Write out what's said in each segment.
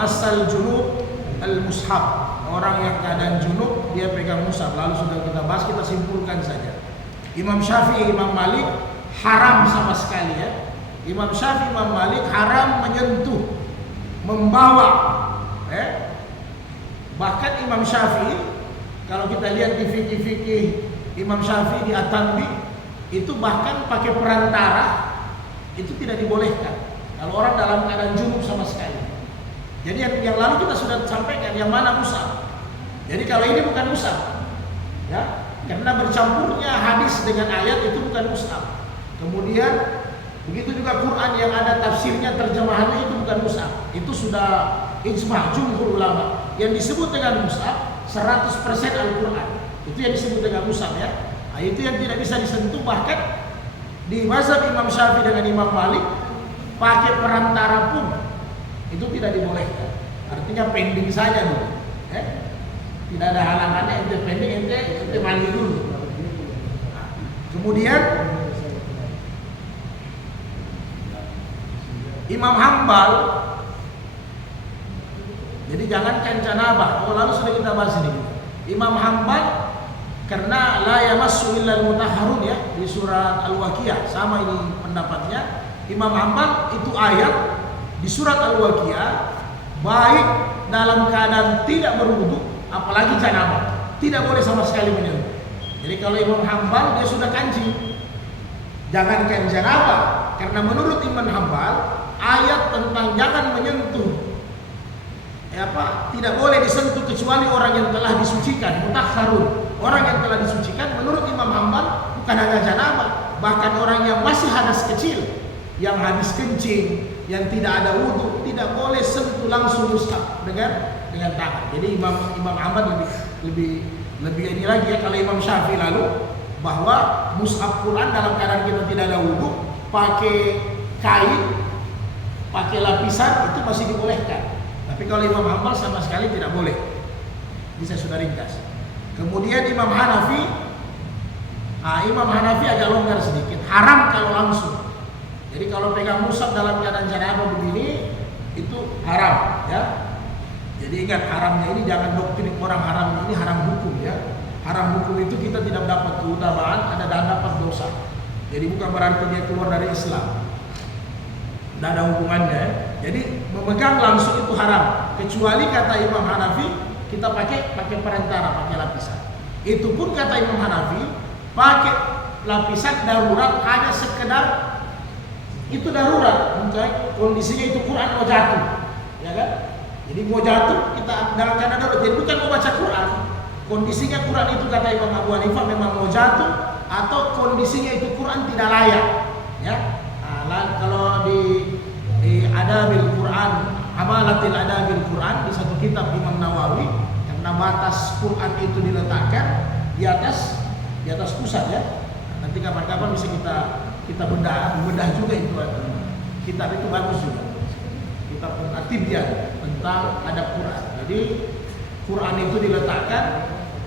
masal junub al-mushaf. Orang yang keadaan junub dia pegang mushaf. Lalu sudah kita bahas, kita simpulkan saja. Imam Syafi'i, Imam Malik haram sama sekali ya. Imam Syafi'i, Imam Malik haram menyentuh, membawa. Bahkan Imam Syafi'i, kalau kita lihat di fikih-fikih Imam Syafi'i di At-Tanbih, itu bahkan pakai perantara itu tidak dibolehkan kalau orang dalam keadaan junub sama sekali. Jadi yang lalu kita sudah sampaikan yang mana mushaf. Jadi kalau ini bukan mushaf, ya, karena bercampurnya hadis dengan ayat itu bukan mushaf. Kemudian begitu juga Quran yang ada tafsirnya, terjemahannya itu bukan mushaf. Itu sudah ijma' jumhur ulama. Yang disebut dengan mushaf 100% Al-Quran. Itu yang disebut dengan mushaf ya. Nah, itu yang tidak bisa disentuh. Bahkan di mazhab Imam Syafi'i dengan Imam Malik pakai perantara pun itu tidak dibolehkan. Artinya pending saja dulu. Tidak ada halangannya, ente pending, ente mandi dulu. Kemudian Imam Hambal, jadi jangankan janabah. Lalu sudah kita bahas ini. Imam Hambal karena la yamassu illa al-mutahharun ya, di surat Al-Waqiah sama ini pendapatnya. Imam Hambal itu ayat di surat Al-Waqiah baik dalam keadaan tidak berwudu apalagi janabah tidak boleh sama sekali menyentuh. Jadi kalau Imam Hambal dia sudah kancing, jangankan janabah, karena menurut Imam Hambal ayat tentang jangan menyentuh tidak boleh disentuh kecuali orang yang telah disucikan, mutahharun. Orang yang telah disucikan menurut Imam Hambal bukan hanya janabah, bahkan orang yang masih hadas kecil, yang habis kencing, yang tidak ada wudu, tidak boleh sentuh langsung mushaf dengan tangan. Jadi Imam Ahmad lebih ini lagi ya. Kalau Imam Syafi'i lalu bahwa mushaf Quran dalam keadaan kita tidak ada wudu, pakai kain, pakai lapisan itu masih dibolehkan. Tapi kalau Imam Hambal sama sekali tidak boleh. Bisa sudah ringkas. Kemudian Imam Hanafi agak longgar sedikit, haram kalau langsung. Jadi kalau pegang mushaf dalam keadaan janabah begini itu haram ya. Jadi ingat haramnya ini jangan doktrin orang haram ini haram hukum ya. Haram hukum itu kita tidak dapat keutamaan, ada dapat dosa. Jadi bukan berarti dia keluar dari Islam. Tidak ada hubungannya. Jadi memegang langsung itu haram. Kecuali kata Imam Hanafi kita pakai perantara, pakai lapisan. Itu pun kata Imam Hanafi pakai lapisan darurat hanya sekedar itu darurat, mungkin kondisinya itu Quran mau jatuh, ya kan? Jadi mau jatuh kita dalam keadaan darurat, jadi bukan mau baca Quran. Kondisinya Quran itu kata Imam Abu Hanifah memang mau jatuh atau kondisinya itu Quran tidak layak, ya. Kalau di Adabil Quran, Amalatil Adabil Quran di satu kitab Imam Nawawi, karena batas Quran itu diletakkan di atas pusat ya. Nanti kapan-kapan bisa kita bedah juga itu. Kitab itu bagus juga. Kitab At-Tibyan tentang adab Quran. Jadi Quran itu diletakkan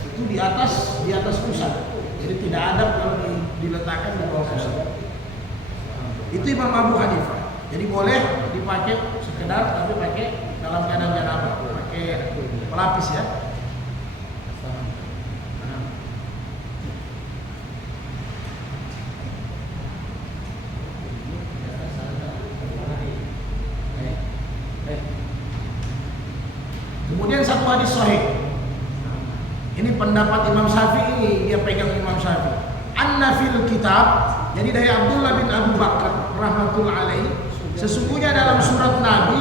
itu di atas pusat. Jadi tidak adab kalau diletakkan di bawah pusat. Itu Imam Abu Hanifah. Jadi boleh dipakai sekedar tapi pakai dalam keadaan janabah, pakai pelapis ya. Kemudian satu hadis sahih. Ini pendapat Imam Syafi'i, dia pegang Imam Syafi'i. Anna fil kitab, jadi dari Abdullah bin Abu Bakar rahmatullah alaihi, sesungguhnya dalam surat Nabi,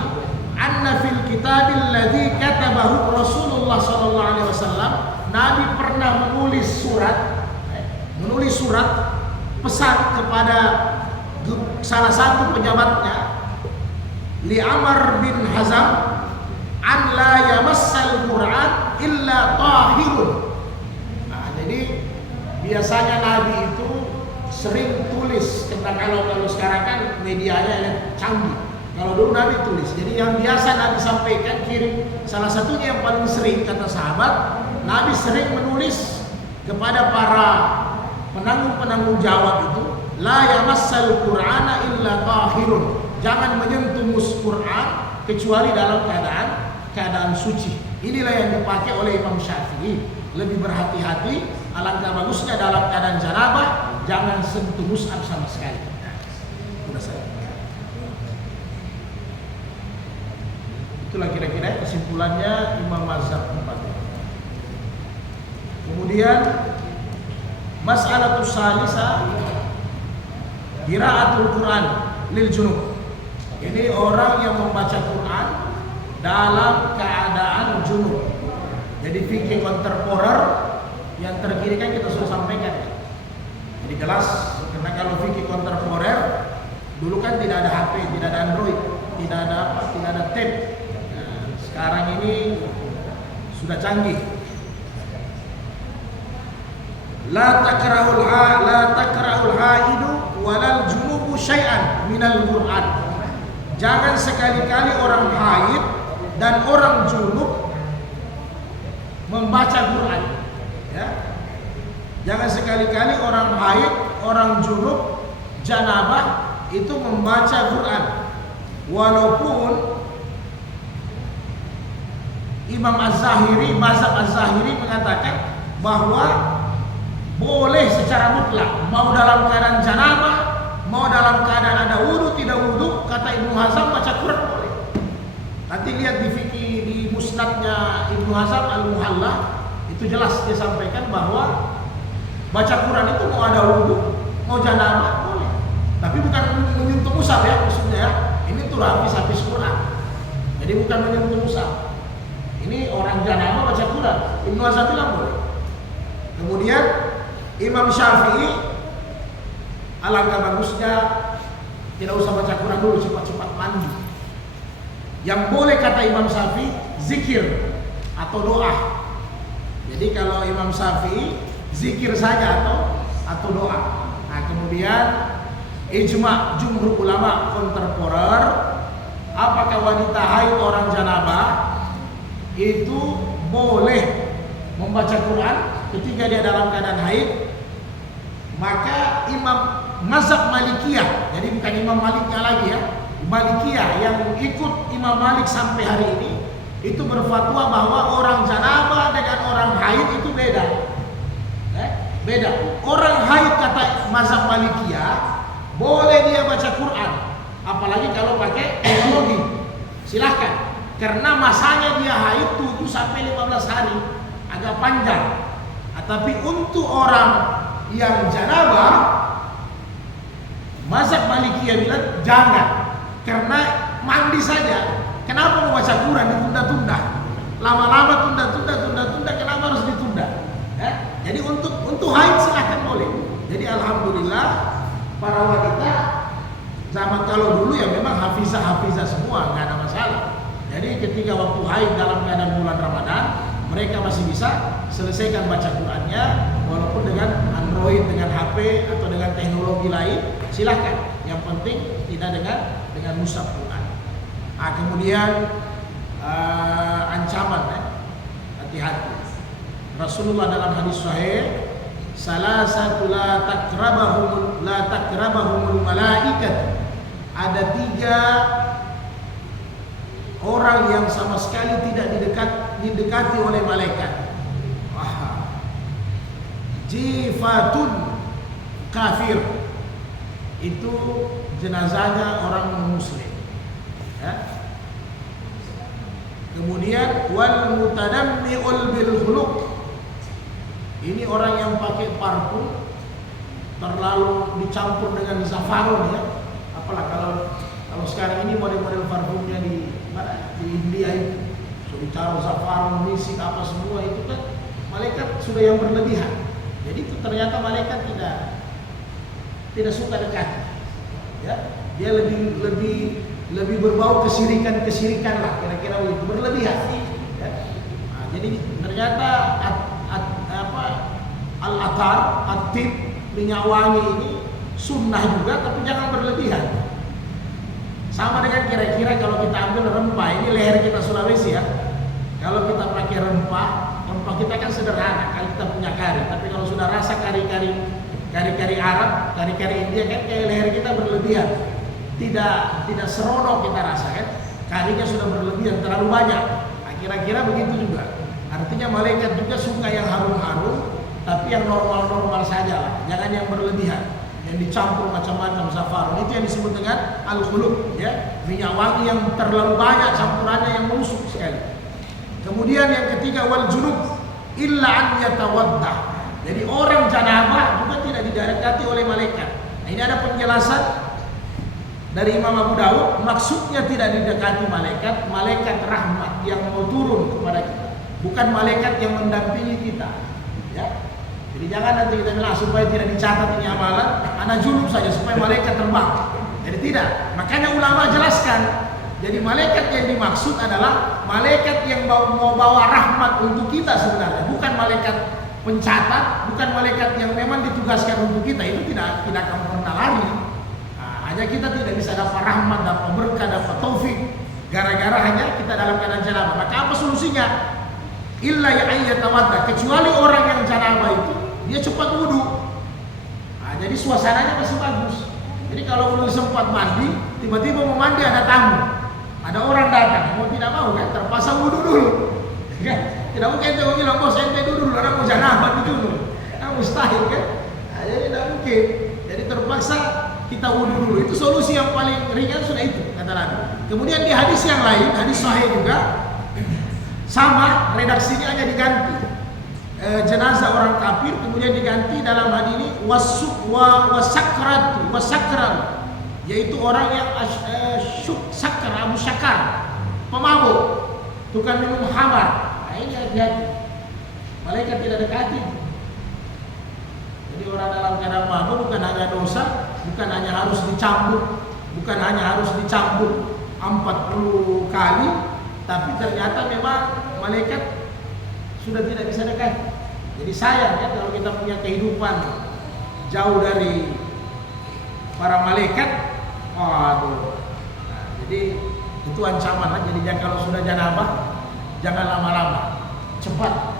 anna fil kitabil ladzi katabahu Rasulullah sallallahu alaihi wasallam, Nabi pernah menulis surat pesan kepada salah satu pejabatnya, li Amr bin Hazam, an la yamassal Quran illa tahirun. Jadi biasanya Nabi itu sering tulis tentang, kalau sekarang kan medianya canggih. Kalau dulu Nabi tulis. Jadi yang biasa Nabi sampaikan, kirim, salah satunya yang paling sering kata sahabat, Nabi sering menulis kepada para penanggung jawab itu, la yamassal Qur'ana illa tahirun. Jangan menyentuh Quran kecuali dalam keadaan suci. Inilah yang dipakai oleh Imam Syafi'i. Lebih berhati-hati, alangkah bagusnya dalam keadaan janabah jangan sentuh mushaf sama sekali. Sudah saya. Itulah kira-kira kesimpulannya Imam Mazhab 4. Kemudian mas'alatus salisa qiraatul Quran lil junub. Ini orang yang membaca Quran dalam keadaan junub. Jadi fikih kontemporer yang terkini kan kita sudah sampaikan. Jadi jelas, karena kalau fikih kontemporer dulu kan tidak ada HP, tidak ada Android, tidak ada apa, tidak ada tape. Nah, sekarang ini sudah canggih. La takrahul haidu walal junubu syai'an minal Qur'an. Jangan sekali-kali orang haid dan orang junub membaca Quran, ya. Jangan sekali-kali orang haid, orang junub, janabah itu membaca Quran. Walaupun Imam Az-Zahiri, mazhab Az-Zahiri mengatakan bahwa boleh secara mutlak, mau dalam keadaan janabah, mau dalam keadaan ada wudu, tidak wudu, kata Ibnu Hazm baca Quran boleh. Nanti lihat di fikih di musnadnya Ibnu Hazm Al-Muhalla, itu jelas dia sampaikan bahwa baca Quran itu mau ada wudu, mau janabah boleh. Tapi bukan menyentuh mushaf ya, maksudnya ya. Ini tuh habis Quran. Jadi bukan menyentuh mushaf. Ini orang janabah baca Quran. Ibnu Hazm bilang boleh. Kemudian Imam Syafi'i alangkah bagusnya tidak usah baca Quran dulu, cepat-cepat mandi. Yang boleh kata Imam Syafi'i zikir atau doa. Jadi kalau Imam Syafi'i zikir saja atau doa. Nah, kemudian ijma' jumhur ulama kontemporer, apakah wanita haid orang janabah itu boleh membaca Quran ketika dia dalam keadaan haid? Maka Imam mazhab Malikiyah, jadi bukan Imam Maliknya lagi ya, Malikiyah yang ikut Imam Malik sampai hari ini itu berfatwa bahwa orang janabah dengan orang haid itu beda. Beda. Orang haid kata mazhab Malikiyah boleh dia baca Quran, apalagi kalau pakai teknologi. Silahkan. Karena masanya dia haid 7 sampai 15 hari, agak panjang. Tapi untuk orang yang janabah, mazhab Malikiyah bilang jangan. Karena mandi saja, kenapa mau baca Quran ditunda-tunda? Lama-lama tunda-tunda, kenapa harus ditunda? Jadi untuk haid silahkan boleh. Jadi alhamdulillah para wanita zaman kalau dulu ya memang hafizah semua, nggak ada masalah. Jadi ketika waktu haid dalam keadaan bulan Ramadan, mereka masih bisa selesaikan baca Qurannya walaupun dengan Android, dengan HP atau dengan teknologi lain, silahkan. Yang penting tidak dengan mushaf Quran. Nah, kemudian ancaman, hati-hati. Rasulullah dalam hadis sahih, salasatu la takrabahumul malaikat. Ada 3 orang yang sama sekali tidak didekati oleh malaikat. Jifatun kafir, itu jenazahnya orang muslim, ya. Kemudian wal mutadammi'ul bil khuluq, ini orang yang pakai parfum terlalu dicampur dengan zafaron ya. Apalah kalau sekarang ini model-model parfumnya di India itu so ditaruh zafaron, misik apa semua itu kan malaikat sudah yang berlebihan. Jadi itu ternyata malaikat tidak suka dekat, ya. Dia lebih berbau kesirikan lah, kira-kira begitu, berlebihan. Ya. Nah, jadi ternyata al-atar, at-tib, minyak wangi ini sunnah juga, tapi jangan berlebihan. Sama dengan kira-kira kalau kita ambil rempah, ini leher kita Sulawesi ya. Kalau kita pakai rempah kita kan sederhana, kalau kita punya kari. Tapi kalau sudah rasa kari-kari Arab, kari-kari India kan kayak leher kita berlebihan. Tidak seronok kita rasakan. karinya sudah berlebihan, terlalu banyak. Nah, kira-kira begitu juga. Artinya malaikat juga suka yang harum-harum, tapi yang normal-normal saja lah. Jangan yang berlebihan, yang dicampur macam-macam zafaron. Itu yang disebut dengan al-khuluq, ya, minyak wangi yang terlalu banyak campurannya yang menusuk sekali. Kemudian yang ketiga wal junub illa an yatawadda. Jadi orang janabah juga tidak didekati oleh malaikat. Nah, ini ada penjelasan dari Imam Abu Dawud, maksudnya tidak didekati malaikat, malaikat rahmat yang mau turun kepada kita, bukan malaikat yang mendampingi kita, ya. Jadi jangan nanti kita bilang supaya tidak dicatat ini amalan, anak junub saja supaya malaikat terbang. Jadi tidak. Makanya ulama jelaskan. Jadi malaikat yang dimaksud adalah malaikat yang mau bawa rahmat untuk kita sebenarnya, bukan malaikat pencatat, bukan malaikat yang memang ditugaskan untuk kita. Itu tidak akan pernah lari. Hanya kita tidak bisa dapat rahmat, dapat berkah, dapat taufik gara-gara hanya kita dalam keadaan janabah. Maka apa solusinya? Illa ya'ayyatawadda, kecuali orang yang janabah itu dia cepat wudu. Nah, jadi suasananya masih bagus. Jadi kalau belum sempat mandi, tiba-tiba mau mandi ada tamu, ada orang datang, mau tidak mau kan terpaksa wudu dulu. Kan? Tidak mungkin kita bilang bos ente dulu, orang mau janabah dulu. Nah, mustahil kan? Nah, jadi tidak mungkin. Jadi terpaksa kita wudu dulu. Itu solusi yang paling ringan sudah itu kata Nabi. Kemudian di hadis yang lain, hadis sahih juga sama, redaksinya hanya diganti. Jenazah orang kafir kemudian diganti dalam hadis ini wasakran, yaitu orang yang sakar, abu syakar, pemabuk, tukang minum khamar. Nah, ini hati-hati. Malaikat tidak dekati. Jadi orang dalam keadaan mabuk bukan hanya dosa, bukan hanya harus dicambuk, bukan hanya harus dicambuk 40 kali, tapi ternyata memang malaikat sudah tidak bisa dekat. Jadi sayang ya kalau kita punya kehidupan jauh dari para malaikat. Waduh. Nah, jadi itu ancaman lah. Jadi kalau sudah janabah jangan lama-lama, cepat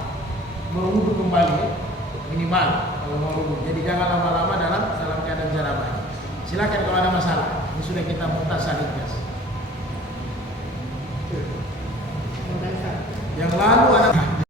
berwudu kembali ya. Minimal kalau mau wudu. Jadi jangan lama-lama dalam keadaan janabah. Silakan kalau ada masalah. Ini sudah kita mutasah ringkas.